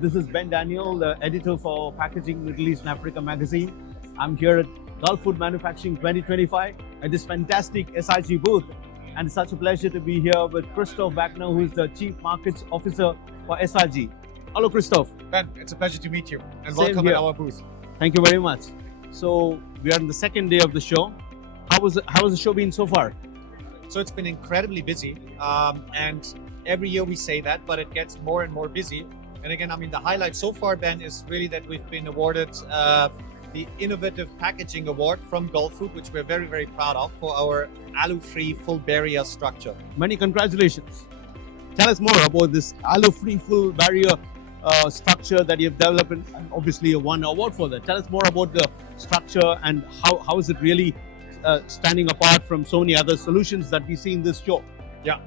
this is Ben Daniel, the editor for Packaging Middle East and Africa magazine. I'm here at Gulfood Manufacturing 2025 at this fantastic SIG booth. And it's such a pleasure to be here with Christoph Wegener, who is the Chief Markets Officer for SIG. Hello, Christoph. Ben, it's a pleasure to meet you and Same welcome here. at our booth. Thank you very much. So we are on the second day of the show. How has the show been so far? So it's been incredibly busy, and every year we say that, but it gets more and more busy. And again, I mean, the highlight so far, Ben, is really that we've been awarded the Innovative Packaging Award from Gulfood, which we're very, very proud of, for our alu-free full barrier structure. Many congratulations. Tell us more about this alu-free full barrier structure that you've developed, and obviously you won an award for that. Tell us more about the structure and how is it really standing apart from so many other solutions that we see in this show. Yeah.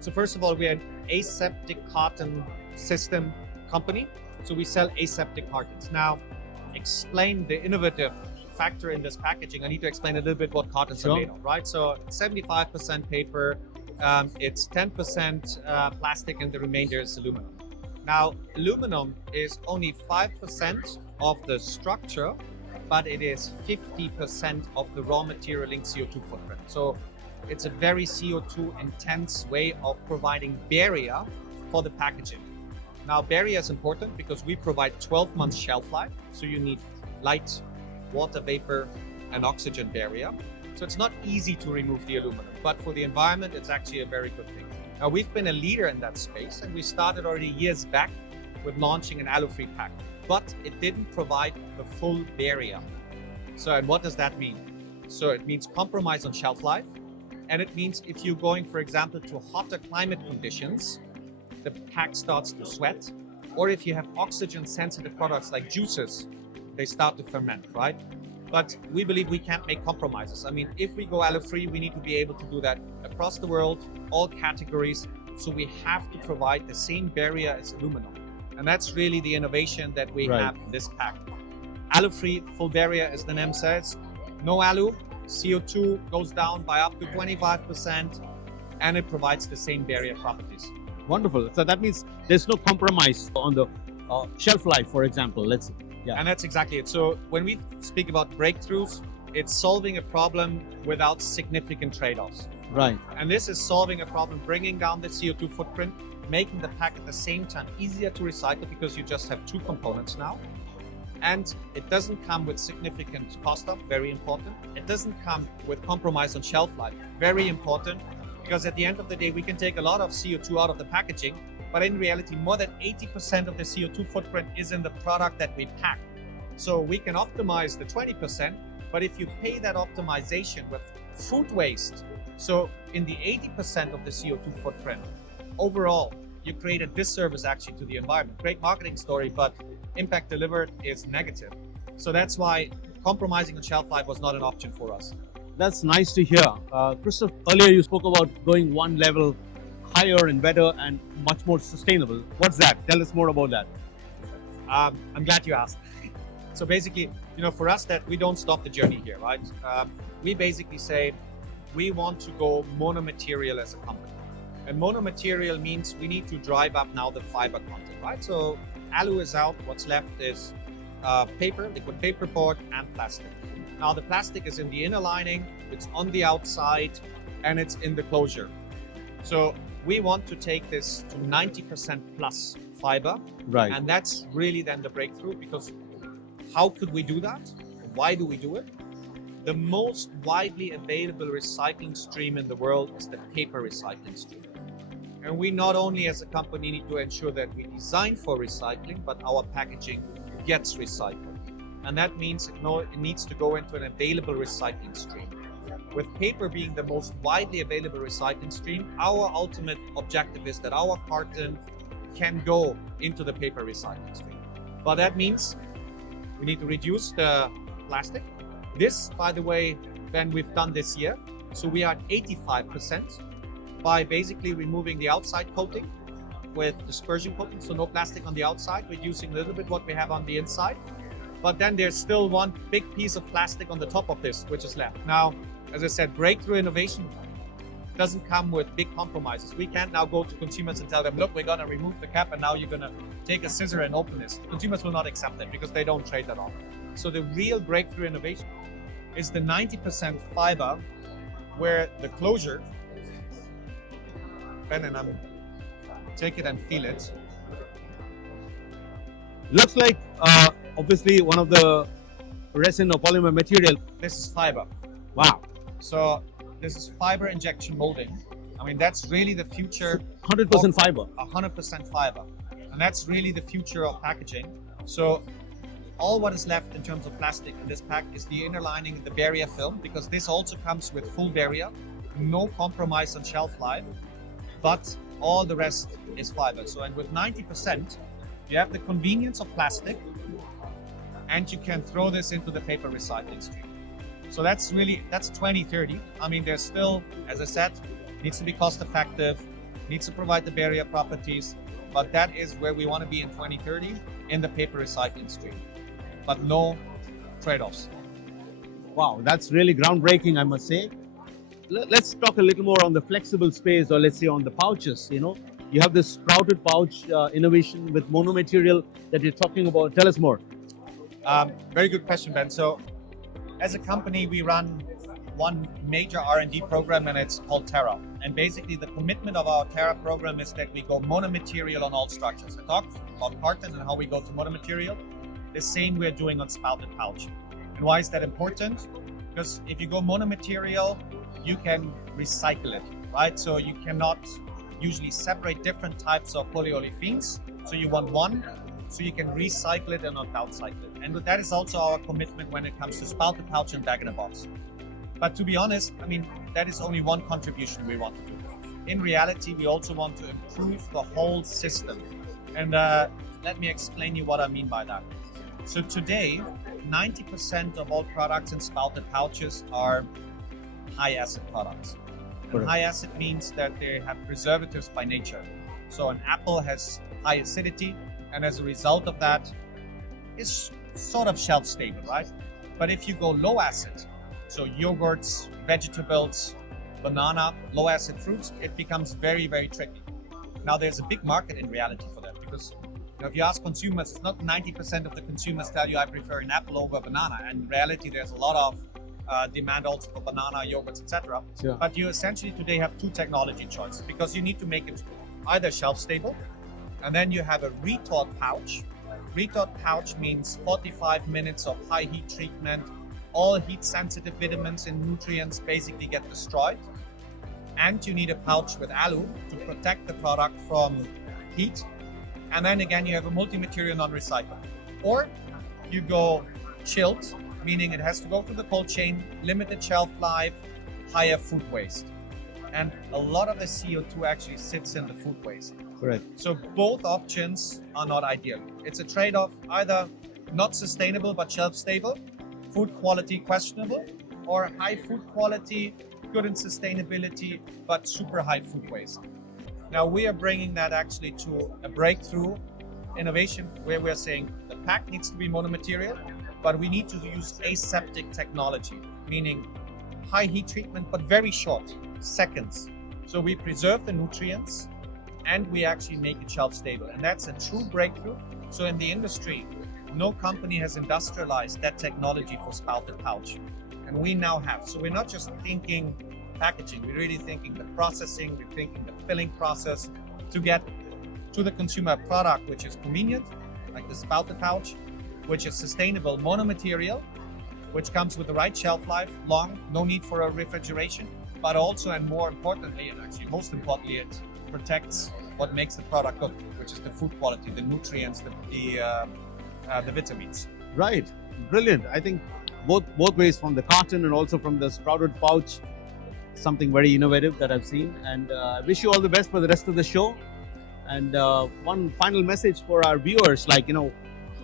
So first of all, we're an aseptic carton system company. So we sell aseptic cartons. Now, explain the innovative factor in this packaging. I need to explain a little bit what cartons are made of, right? So 75% paper, it's 10% plastic, and the remainder is aluminum. Now, aluminum is only 5% of the structure, but it is 50% of the raw material linked CO2 footprint. So it's a very CO2 intense way of providing barrier for the packaging. Now, barrier is important because we provide 12 months shelf life. So you need light, water vapor, and oxygen barrier. So it's not easy to remove the aluminum, but for the environment, it's actually a very good thing. Now, we've been a leader in that space, and we started already years back with launching an alu-free pack, but it didn't provide the full barrier. So, and what does that mean? So it means compromise on shelf life, and it means if you're going, for example, to hotter climate conditions, the pack starts to sweat, or if you have oxygen-sensitive products like juices, they start to ferment, right? But we believe we can't make compromises. I mean, if we go alu-free, we need to be able to do that across the world, all categories. So we have to provide the same barrier as aluminum. And that's really the innovation that we have in this pack. Alu-free full barrier, as the name says. No alu, CO2 goes down by up to 25%, and it provides the same barrier properties. Wonderful. So that means there's no compromise on the shelf life, for example. Let's say. Yeah. And that's exactly it. So when we speak about breakthroughs, it's solving a problem without significant trade-offs. Right. And this is solving a problem, bringing down the CO2 footprint, making the pack at the same time easier to recycle because you just have two components now. And it doesn't come with significant cost up, very important. It doesn't come with compromise on shelf life, very important, because at the end of the day, we can take a lot of CO2 out of the packaging, but in reality, more than 80% of the CO2 footprint is in the product that we pack. So we can optimize the 20%, but if you pay that optimization with food waste, so in the 80% of the CO2 footprint, overall, you create a disservice actually to the environment. Great marketing story, but impact delivered is negative. So that's why compromising on shelf life was not an option for us. That's nice to hear. Christoph, earlier you spoke about going one level higher and better and much more sustainable. What's that? Tell us more about that. I'm glad you asked. So basically, for us, that we don't stop the journey here, right? We basically say we want to go monomaterial as a company. And monomaterial means we need to drive up now the fiber content, right? So alu is out, what's left is paper, liquid paper board, and plastic. Now the plastic is in the inner lining, it's on the outside, and it's in the closure. So we want to take this to 90% plus fiber. Right. And that's really then the breakthrough, because how could we do that? Why do we do it? The most widely available recycling stream in the world is the paper recycling stream. And we not only as a company need to ensure that we design for recycling, but our packaging gets recycled. And that means it needs to go into an available recycling stream. With paper being the most widely available recycling stream, our ultimate objective is that our carton can go into the paper recycling stream. But that means we need to reduce the plastic. This, by the way, then we've done this year. So we are at 85% by basically removing the outside coating with dispersion coating. So no plastic on the outside, reducing a little bit what we have on the inside. But then there's still one big piece of plastic on the top of this, which is left. Now, as I said, breakthrough innovation. doesn't come with big compromises. We can't now go to consumers and tell them, look, we're going to remove the cap and now you're going to take a scissor and open this. Consumers will not accept that because they don't trade that off. So the real breakthrough innovation is the 90% fiber where the closure, Ben and I'm take it and feel it. Looks like obviously one of the resin or polymer material. This is fiber. Wow. So this is fiber injection molding. I mean, that's really the future. 100% fiber. 100% fiber. And that's really the future of packaging. So all what is left in terms of plastic in this pack is the inner lining, the barrier film, because this also comes with full barrier, no compromise on shelf life, but all the rest is fiber. So, and with 90%, you have the convenience of plastic, and you can throw this into the paper recycling stream. So that's 2030. I mean, there's still, as I said, needs to be cost effective, needs to provide the barrier properties, but that is where we want to be in 2030 in the paper recycling stream, but no trade-offs. Wow, that's really groundbreaking, I must say. Let's talk a little more on the flexible space, or let's say on the pouches. You have this sprouted pouch innovation with monomaterial that you're talking about. Tell us more. Very good question, Ben. So as a company, we run one major R&D program, and it's called Terra. And basically the commitment of our Terra program is that we go monomaterial on all structures. I talked about carton and how we go to monomaterial. The same we're doing on spouted pouch. And why is that important? Because if you go monomaterial, you can recycle it, right? So you cannot usually separate different types of polyolefins. So you want one, so you can recycle it and not downcycle it. And that is also our commitment when it comes to spouted pouch and bag-in-a-box. But to be honest, I mean, that is only one contribution we want to do. In reality, we also want to improve the whole system. And let me explain you what I mean by that. So today, 90% of all products in spouted pouches are high acid products. And high acid means that they have preservatives by nature. So an apple has high acidity, and as a result of that, it's sort of shelf stable, right? But if you go low acid, so yogurts, vegetables, banana, low acid fruits, it becomes very, very tricky. Now there's a big market in reality for that, because if you ask consumers, it's not 90% of the consumers tell you I prefer an apple over banana. And in reality, there's a lot of demand also for banana, yogurts, etc. Yeah. But you essentially today have two technology choices, because you need to make it either shelf stable, and then you have a retort pouch. Retort pouch means 45 minutes of high heat treatment. All heat sensitive vitamins and nutrients basically get destroyed. And you need a pouch with alu to protect the product from heat. And then again, you have a multi-material non-recyclable. Or you go chilled, meaning it has to go through the cold chain, limited shelf life, higher food waste. And a lot of the CO2 actually sits in the food waste. Correct. So both options are not ideal. It's a trade-off, either not sustainable but shelf stable, food quality questionable, or high food quality, good in sustainability, but super high food waste. Now we are bringing that actually to a breakthrough innovation where we're saying the pack needs to be monomaterial, but we need to use aseptic technology, meaning high heat treatment, but very short, seconds. So we preserve the nutrients and we actually make it shelf stable. And that's a true breakthrough. So in the industry, no company has industrialized that technology for spouted pouch. And we now have. So we're not just thinking packaging, we're really thinking the processing, we're thinking the filling process to get to the consumer product, which is convenient, like the spouted pouch, which is sustainable monomaterial, which comes with the right shelf life, long, no need for a refrigeration, but also, and more importantly, and actually most importantly, it protects what makes the product good, which is the food quality, the nutrients, the vitamins. Right, brilliant. I think both ways, from the carton and also from the sprouted pouch, something very innovative that I've seen. And I wish you all the best for the rest of the show. And one final message for our viewers,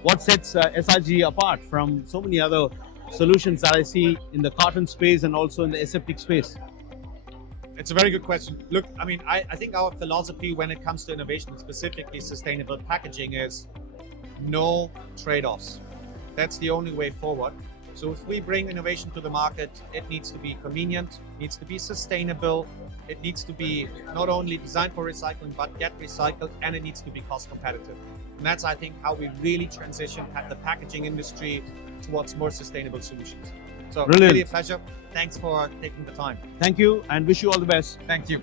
what sets SIG apart from so many other solutions that I see in the carton space and also in the aseptic space? It's a very good question. Look, I mean, I think our philosophy when it comes to innovation, specifically sustainable packaging, is no trade-offs. That's the only way forward. So if we bring innovation to the market, it needs to be convenient, needs to be sustainable, it needs to be not only designed for recycling, but get recycled, and it needs to be cost competitive. And that's, I think, how we really transition the packaging industry towards more sustainable solutions. So Brilliant. really a pleasure. Thanks for taking the time. Thank you and wish you all the best. Thank you.